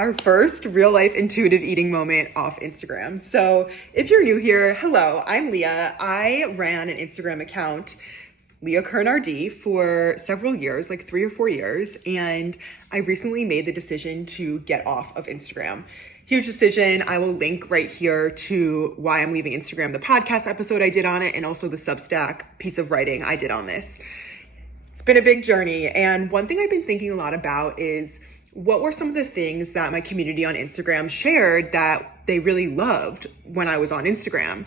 our first real life intuitive eating moment off Instagram. So if you're new here, hello, I'm Leah. I ran an Instagram account, Leah Kern RD, for several years, like 3 or 4 years. And I recently made the decision to get off of Instagram. Huge decision. I will link right here to why I'm leaving Instagram, the podcast episode I did on it, and also the Substack piece of writing I did on this. It's been a big journey. And one thing I've been thinking a lot about is what were some of the things that my community on Instagram shared that they really loved when I was on Instagram.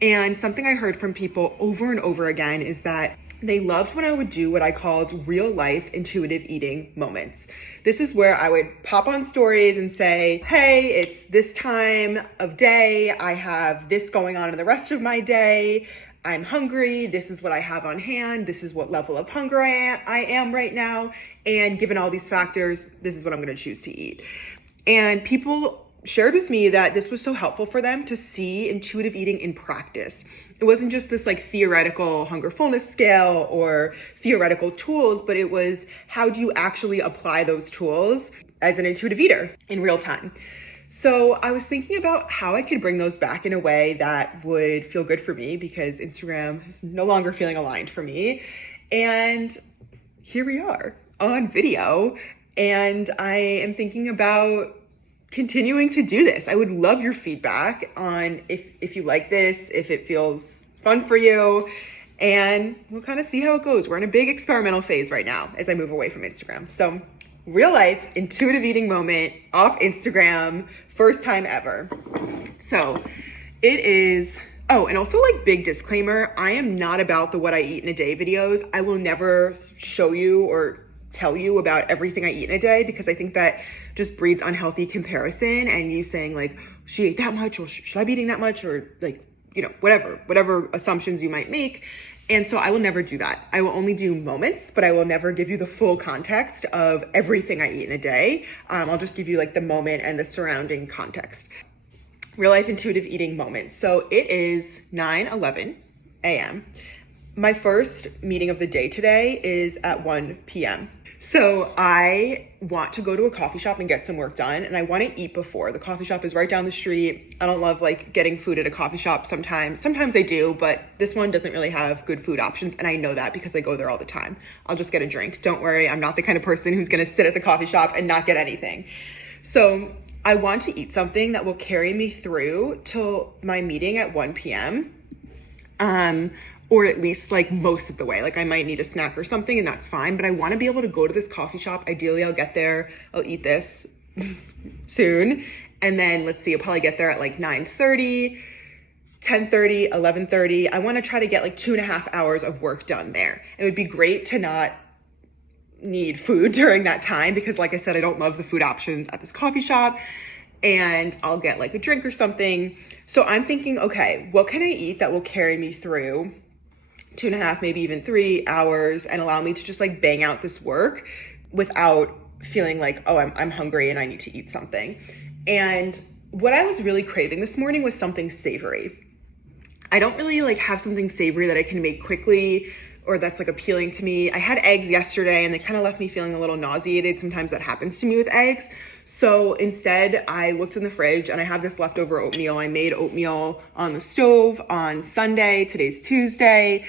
And something I heard from people over and over again is that they loved when I would do what I called real life intuitive eating moments. This is where I would pop on stories and say, hey, it's this time of day. I have this going on in the rest of my day. I'm hungry. This is what I have on hand. This is what level of hunger I am right now. And given all these factors, this is what I'm going to choose to eat. And people shared with me that this was so helpful for them to see intuitive eating in practice. It wasn't just this like theoretical hunger fullness scale or theoretical tools, but it was how do you actually apply those tools as an intuitive eater in real time. So I was thinking about how I could bring those back in a way that would feel good for me because Instagram is no longer feeling aligned for me. And here we are on video. And I am thinking about continuing to do this. I would love your feedback on if you like this, if it feels fun for you, and we'll kind of see how it goes. We're in a big experimental phase right now as I move away from Instagram. So real life intuitive eating moment off Instagram, first time ever. So it is, oh, and also like big disclaimer, I am not about the what I eat in a day videos. I will never show you or tell you about everything I eat in a day because I think that just breeds unhealthy comparison and you saying like, she ate that much or should I be eating that much or like, you know, whatever assumptions you might make. And so I will never do that. I will only do moments, but I will never give you the full context of everything I eat in a day. I'll just give you like the moment and the surrounding context. Real life intuitive eating moment. So it is 9:11 a.m. My first meeting of the day today is at 1 p.m. So I want to go to a coffee shop and get some work done, and I want to eat before. The coffee shop is right down the street. I don't love like getting food at a coffee shop sometimes. Sometimes I do, but this one doesn't really have good food options, and I know that because I go there all the time. I'll just get a drink. Don't worry, I'm not the kind of person who's going to sit at the coffee shop and not get anything. So I want to eat something that will carry me through till my meeting at 1 p.m. Or at least like most of the way. Like I might need a snack or something and that's fine, but I want to be able to go to this coffee shop. Ideally, I'll get there, I'll eat this soon. And then let's see, I'll probably get there at like 9:30, 10:30, 11:30. I want to try to get like 2.5 hours of work done there. It would be great to not need food during that time because like I said, I don't love the food options at this coffee shop. And I'll get like a drink or something. So I'm thinking, okay, what can I eat that will carry me through 2.5, maybe even 3 hours and allow me to just like bang out this work without feeling like, oh, I'm hungry and I need to eat something. And what I was really craving this morning was something savory. I don't really like have something savory that I can make quickly or that's like appealing to me. I had eggs yesterday and they kind of left me feeling a little nauseated. Sometimes that happens to me with eggs. So instead I looked in the fridge and I have this leftover oatmeal. I made oatmeal on the stove on Sunday. Today's Tuesday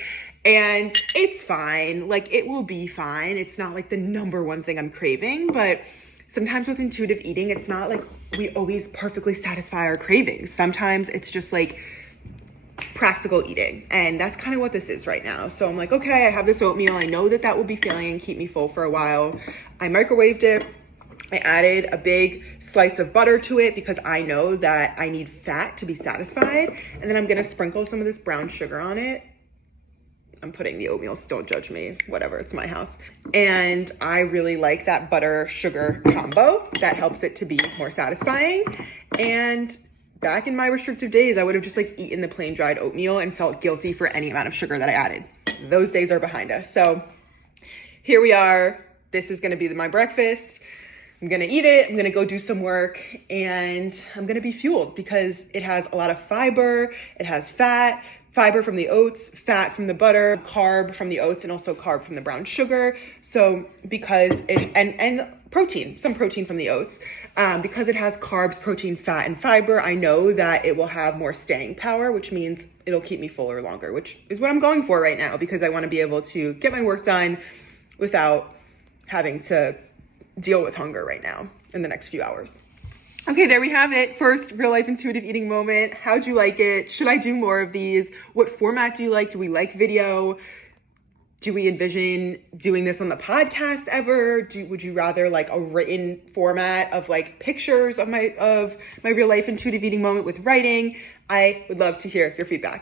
and it's fine. Like it will be fine. It's not like the number one thing I'm craving, but sometimes with intuitive eating, it's not like we always perfectly satisfy our cravings. Sometimes it's just like practical eating. And that's kind of what this is right now. So I'm like, okay, I have this oatmeal. I know that will be filling and keep me full for a while. I microwaved it. I added a big slice of butter to it because I know that I need fat to be satisfied. And then I'm going to sprinkle some of this brown sugar on it. I'm putting the oatmeal, so don't judge me, whatever, it's my house. And I really like that butter sugar combo. That helps it to be more satisfying. And back in my restrictive days, I would have just like eaten the plain dried oatmeal and felt guilty for any amount of sugar that I added. Those days are behind us. So here we are. This is going to be my breakfast. I'm going to eat it. I'm going to go do some work and I'm going to be fueled because it has a lot of fiber. It has fat, fiber from the oats, fat from the butter, carb from the oats, and also carb from the brown sugar. So because it, and protein, some protein from the oats. Because it has carbs, protein, fat, and fiber, I know that it will have more staying power, which means it'll keep me fuller longer, which is what I'm going for right now because I want to be able to get my work done without having to deal with hunger right now in the next few hours. Okay, there we have it. First real life intuitive eating moment. How'd you like it? Should I do more of these? What format do you like? Do we like video? Do we envision doing this on the podcast ever? Would you rather like a written format of like pictures of my real life intuitive eating moment with writing? I would love to hear your feedback.